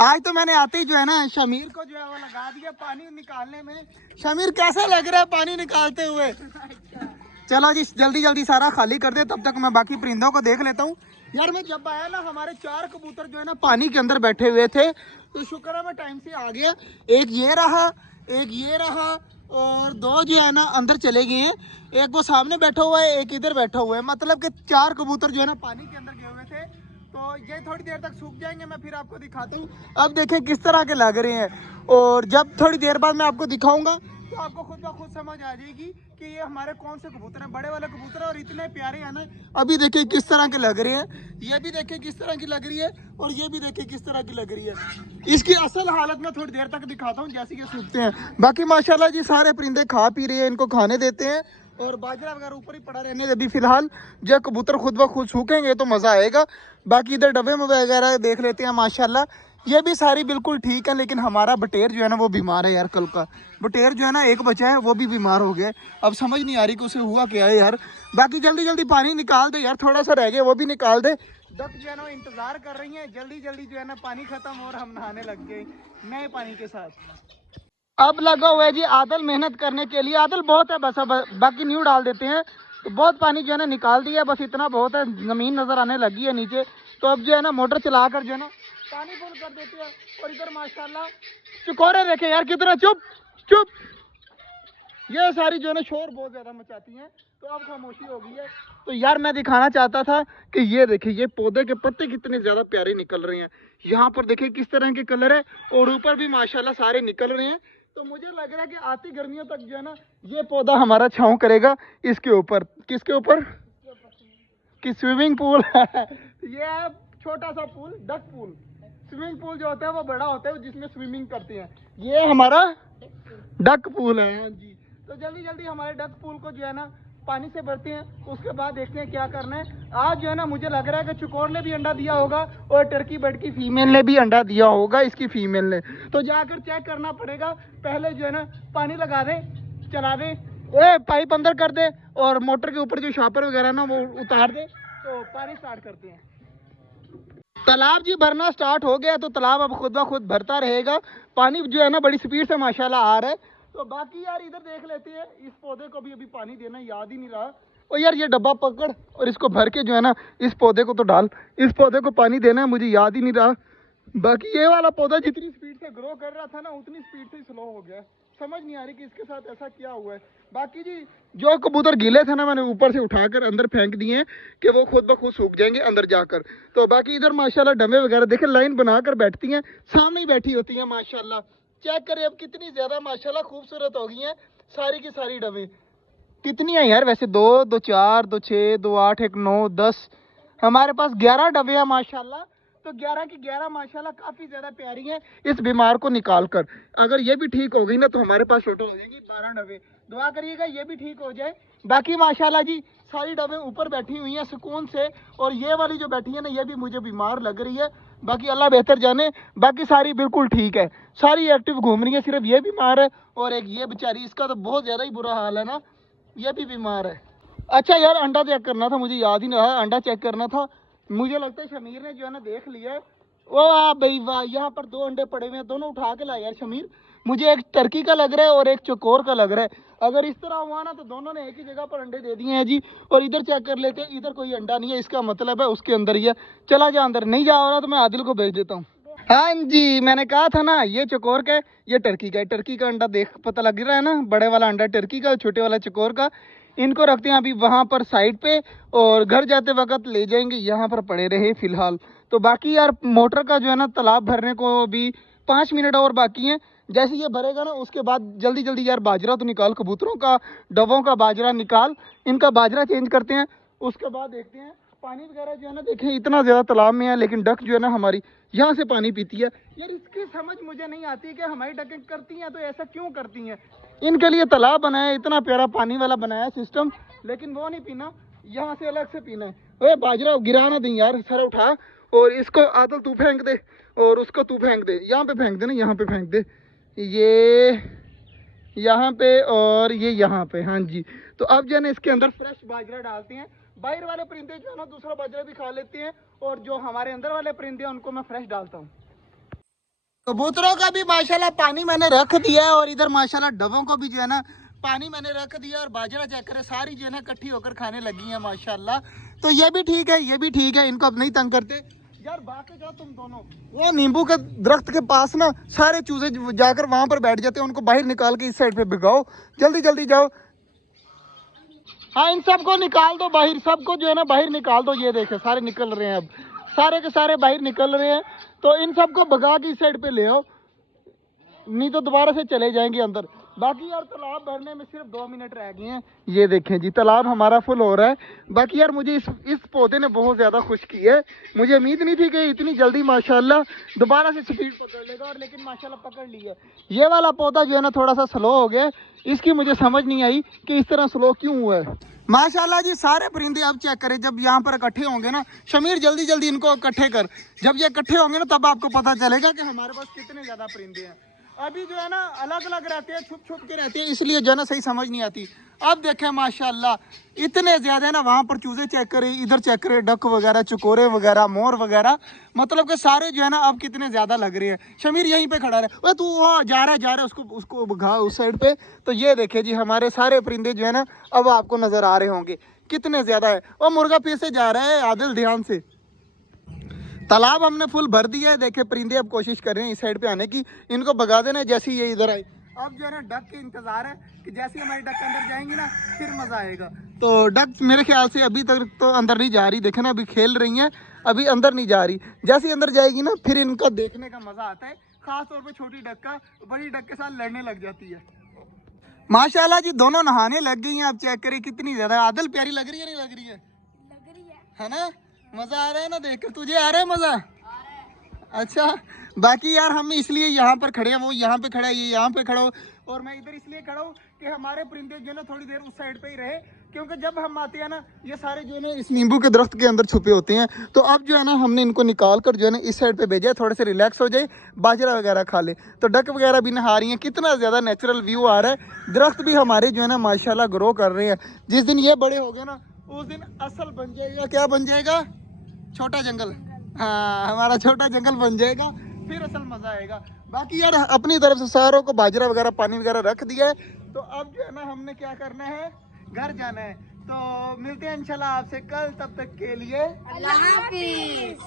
आज तो मैंने आते ही जो है ना शमीर को जो है वो लगा दिया पानी निकालने में। शमीर कैसा लग रहा है पानी निकालते हुए? चलो जी जल्दी जल्दी सारा खाली कर दे, तब तक मैं बाकी परिंदों को देख लेता हूँ। यार मैं जब आया ना हमारे 4 कबूतर जो है ना पानी के अंदर बैठे हुए थे, तो शुक्र है मैं टाइम से आ गया। एक ये रहा, एक ये रहा, और 2 जो है ना अंदर चले गए हैं। एक वो सामने बैठा हुआ है, एक इधर बैठा हुआ है, मतलब कि 4 कबूतर जो है ना पानी के अंदर गए हुए थे। तो ये थोड़ी देर तक सूख जाएंगे, मैं फिर आपको दिखाता हूँ। अब देखें किस तरह के लग रहे हैं, और जब थोड़ी देर बाद मैं आपको दिखाऊंगा तो आपको खुद ब खुद समझ आ जाएगी कि ये हमारे कौन से कबूतर हैं, बड़े वाले कबूतर हैं और इतने प्यारे हैं ना। अभी देखिए किस तरह के लग रहे हैं, ये भी देखिए किस तरह की लग रही है, और ये भी देखिए किस तरह की लग रही है। इसकी असल हालत में थोड़ी देर तक दिखाता हूँ जैसे ये सूखते हैं। बाकी माशाल्लाह जी सारे परिंदे खा पी रहे हैं, इनको खाने देते हैं, और बाजरा वगैरह ऊपर ही पड़ा रहने दे अभी फिलहाल। जब कबूतर खुद ब खुद सूखेंगे तो मज़ा आएगा। बाकी इधर डब्बे में वगैरह देख लेते हैं। माशाल्लाह ये भी सारी बिल्कुल ठीक है, लेकिन हमारा बटेर जो है ना वो बीमार है यार। कल का बटेर जो है ना एक बचा है, वो भी बीमार हो गया। अब समझ नहीं आ रही कि उसे हुआ क्या है यार। बाकी जल्दी जल्दी पानी निकाल दे यार, थोड़ा सा रह गया वो भी निकाल दे। डक जो है ना इंतजार कर रही है, जल्दी जल्दी जो है ना पानी खत्म और हम नहाने लग गए नए पानी के साथ। अब लगा हुआ है जी आदल मेहनत करने के लिए। आदल बहुत है बस, अब बाकी न्यू डाल देते हैं। तो बहुत पानी जो है ना निकाल दिया, बस इतना बहुत है, जमीन नजर आने लगी है नीचे। तो अब जो है ना मोटर चलाकर जो है ना पानी फुल कर देते हैं। और इधर माशाल्लाह चकोरे देखे यार कितना, चुप चुप, ये सारी जो है ना शोर बहुत ज्यादा मचाती हैं, तो अब खामोशी हो गई है। तो यार मैं दिखाना चाहता था कि ये देखिए ये पौधे के पत्ते कितने ज्यादा प्यारे निकल रहे हैं। यहाँ पर देखिए किस तरह के कलर है, और ऊपर भी माशाल्लाह सारे निकल रहे हैं। तो मुझे लग रहा है कि आती गर्मियों तक जो है ना ये पौधा हमारा छांव करेगा इसके ऊपर। किसके ऊपर? कि स्विमिंग पूल ये है छोटा सा pool, duck pool. Swimming pool जो होता है वो बड़ा होता है जिसमें स्विमिंग करते हैं, ये हमारा डक पूल है। हाँ जी, तो जल्दी जल्दी हमारे डक पूल को जो है ना पानी से भरते हैं, उसके बाद देखते हैं क्या करना है। आज जो है ना मुझे लग रहा है कि चुकोर ने भी अंडा दिया होगा, और टर्की बर्ड की फीमेल ने भी अंडा दिया होगा, इसकी फीमेल ने। तो जाकर चेक करना पड़ेगा। पहले जो है ना पानी लगा दे, चला दे, ओए पाइप अंदर कर दे, और मोटर के ऊपर जो शापर वगैरह ना वो उतार दे, तो पानी स्टार्ट करते हैं। तालाब जी भरना स्टार्ट हो गया, तो तालाब अब खुद ब खुद भरता रहेगा। पानी जो है ना बड़ी स्पीड से माशाल्लाह आ रहा है। तो बाकी यार इधर देख लेते हैं, इस पौधे को भी अभी पानी देना याद ही नहीं रहा। और यार ये डब्बा पकड़ और इसको भर के जो है ना इस पौधे को तो डाल, इस पौधे को पानी देना है, मुझे याद ही नहीं रहा। बाकी ये वाला पौधा जितनी स्पीड से ग्रो कर रहा था ना उतनी स्पीड से स्लो हो गया। समझ नहीं आ रही कि इसके साथ ऐसा क्या हुआ है। बाकी जी जो कबूतर गीले थे ना मैंने ऊपर से उठाकर अंदर फेंक दिए हैं कि वो खुद ब खुद सूख जाएंगे अंदर जाकर। तो बाकी इधर माशाल्लाह डब्बे वगैरह देखे लाइन बनाकर बैठती हैं, सामने ही बैठी होती हैं माशाल्लाह। चेक करें अब कितनी ज्यादा माशाल्लाह खूबसूरत हो गई हैं सारी की सारी डब्बे। कितनी है यार वैसे? 2 2 4 2 6 2 8 1 9 10, हमारे पास 11 डब्बे हैं माशाल्लाह। तो 11 की 11 माशाल्लाह काफ़ी ज़्यादा प्यारी हैं इस बीमार को निकाल कर। अगर ये भी ठीक हो गई ना तो हमारे पास टोटल हो जाएगी 12 डब्बे। दुआ करिएगा ये भी ठीक हो जाए। बाकी माशाल्लाह जी सारी डब्बे ऊपर बैठी हुई हैं सुकून से, और ये वाली जो बैठी है ना ये भी मुझे बीमार लग रही है। बाकी अल्लाह बेहतर जाने, बाकी सारी बिल्कुल ठीक है, सारी एक्टिव घूम रही है, सिर्फ ये बीमार है। और एक ये बेचारी, इसका तो बहुत ज़्यादा ही बुरा हाल है ना, ये भी बीमार है। अच्छा यार अंडा चेक करना था, मुझे याद ही नहीं रहा, अंडा चेक करना था। मुझे लगता है शमीर ने जो है ना देख लिया है। ओ वाह भाई वाह, यहाँ पर 2 अंडे पड़े हुए हैं, दोनों उठा के लाया यार शमीर। मुझे एक टर्की का लग रहा है और एक चकोर का लग रहा है। अगर इस तरह हुआ ना तो दोनों ने एक ही जगह पर अंडे दे दिए हैं जी। और इधर चेक कर लेते हैं, इधर कोई अंडा नहीं है, इसका मतलब है उसके अंदर ही है। चला जा अंदर, नहीं जा रहा तो मैं आदिल को भेज देता हूँ। हाँ जी मैंने कहा था ना ये चकोर का है, ये टर्की का है। टर्की का अंडा देख पता लग रहा है ना, बड़े वाला अंडा टर्की का, छोटे वाला चकोर का। इनको रखते हैं अभी वहाँ पर साइड पे, और घर जाते वक्त ले जाएंगे, यहाँ पर पड़े रहे फिलहाल। तो बाकी यार मोटर का जो है ना तालाब भरने को भी 5 मिनट और बाकी हैं। जैसे ये भरेगा ना उसके बाद जल्दी जल्दी यार बाजरा तो निकाल, कबूतरों का डबों का बाजरा निकाल, इनका बाजरा चेंज करते हैं। उसके बाद देखते हैं पानी वगैरह जो है ना, देखें इतना ज़्यादा तालाब में है, लेकिन डक जो है ना हमारी यहाँ से पानी पीती है। यार इसकी समझ मुझे नहीं आती कि हमारी डकें करती हैं तो ऐसा क्यों करती हैं। इनके लिए तालाब बनाया, इतना प्यारा पानी वाला बनाया सिस्टम, लेकिन वो नहीं पीना, यहाँ से अलग से पीना है। अरे बाजरा गिरा ना दें यार, सर उठा, और इसको आदल तू फेंक दे, और उसको तू फेंक दे, यहाँ पे फेंक दे ना, यहाँ पे फेंक दे, ये यहाँ पे और ये यहाँ पे। हाँ जी, तो अब जो है ना इसके अंदर फ्रेश बाजरा डालते हैं। बाहर वाले परिंदे जो है ना दूसरा बाजरा भी खा लेते हैं, और जो हमारे अंदर वाले परिंदे हैं उनको मैं फ्रेश डालता हूँ। कबूतरों का भी माशाल्लाह पानी मैंने रख दिया है, और इधर माशाल्लाह डबों को भी जो है ना पानी मैंने रख दिया, और बाजरा चेक करे सारी जो है ना इकट्ठी होकर खाने लगी है माशाल्लाह। तो ये भी ठीक है, ये भी ठीक है, इनको अब नहीं तंग करते यार। बाकी जाओ तुम दोनों, वो नींबू के दरख्त के पास ना सारे चूजे जाकर वहां पर बैठ जाते हैं, उनको बाहर निकाल के इस साइड पे भिगाओ, जल्दी जल्दी जाओ। हाँ इन सबको निकाल दो बाहर, सबको जो है ना बाहर निकाल दो। ये देखे सारे निकल रहे हैं, अब सारे के सारे बाहर निकल रहे हैं। तो इन सबको भगा के इस साइड पे ले आओ, नहीं तो दोबारा से चले जाएंगे अंदर। बाकी यार तालाब भरने में सिर्फ 2 मिनट रह गए हैं। ये देखें जी तालाब हमारा फुल हो रहा है। बाकी यार मुझे इस पौधे ने बहुत ज़्यादा खुश की है। मुझे उम्मीद नहीं थी कि इतनी जल्दी माशाल्लाह दोबारा से स्पीड पकड़ लेगा, और लेकिन माशाल्लाह पकड़ लिया। ये वाला पौधा जो है ना थोड़ा सा स्लो हो गया, इसकी मुझे समझ नहीं आई कि इस तरह स्लो क्यों हुआ है। माशाल्लाह जी सारे परिंदे अब चेक करें, जब यहाँ पर इकट्ठे होंगे ना, शमीर जल्दी जल्दी इनको इकट्ठे कर। जब ये इकट्ठे होंगे ना तब आपको पता चलेगा कि हमारे पास कितने ज़्यादा परिंदे हैं। अभी जो है ना अलग अलग रहते हैं, छुप छुप के रहते हैं, इसलिए जो है ना सही समझ नहीं आती। अब देखें माशाल्लाह इतने ज़्यादा है ना, वहाँ पर चूजे चेक करें, इधर चेक करें, डक वगैरह, चकोरे वगैरह, मोर वगैरह, मतलब कि सारे जो है ना अब कितने ज़्यादा लग रहे हैं। शमीर यहीं पे खड़ा रहे, ओए तू वहाँ जा रहा है उसको उसको भगा उस साइड पे। तो ये देखे जी हमारे सारे परिंदे जो है ना अब आपको नज़र आ रहे होंगे कितने ज़्यादा है। और मुर्गा फिर से जा रहा है, आदिल ध्यान से। तालाब हमने फुल भर दिया है। देखे परिंदे अब कोशिश कर रहे हैं इस साइड पे आने की, इनको भगा देना जैसे ये इधर आए। अब जो है ना डक के इंतजार है कि जैसे ही हमारी डक अंदर जाएंगी ना फिर मजा आएगा। तो डक मेरे ख्याल से अभी तक तो अंदर नहीं जा रही, देखे ना अभी खेल रही हैं, अभी अंदर नहीं जा रही। जैसे ही अंदर जाएगी ना फिर इनका देखने का मजा आता है, खास तौर पे छोटी डक का बड़ी डक के साथ लड़ने लग जाती है। माशाल्लाह जी दोनों नहाने लग गई हैं। आप चेक करिए कितनी ज्यादा आदल प्यारी लग रही है, नहीं लग रही है ना? मजा आ रहा है ना देख कर, तुझे आ रहा है मजा? अच्छा बाकी यार हम इसलिए यहाँ पर खड़े हैं, वो यहाँ पे खड़ा है, ये यहाँ पे खड़ा हो, और मैं इधर इसलिए खड़ा हूँ कि हमारे परिंदे जो है ना थोड़ी देर उस साइड पे ही रहे, क्योंकि जब हम आते हैं ना ये सारे जो है ना इस नींबू के दरख्त के अंदर छुपे होते हैं। तो अब जो है ना हमने इनको निकाल कर जो है ना इस साइड पे भेजा, थोड़े से रिलैक्स हो जाए, बाजरा वगैरह खा ले। तो डक वगैरह भी नहा रही हैं, कितना ज़्यादा नेचुरल व्यू आ रहा है। दरख्त भी हमारे जो है ना माशाल्लाह ग्रो कर रहे हैं। जिस दिन ये बड़े हो गए ना उस दिन असल बन जाएगा, क्या बन जाएगा? छोटा जंगल। हाँ हमारा छोटा जंगल बन जाएगा, फिर असल मजा आएगा। बाकी यार अपनी तरफ से सारों को बाजरा वगैरह पानी वगैरह रख दिया है। तो अब जो है ना हमने क्या करना है, घर जाना है। तो मिलते हैं इंशाल्लाह आपसे कल, तब तक के लिए अल्लाह हाफिज।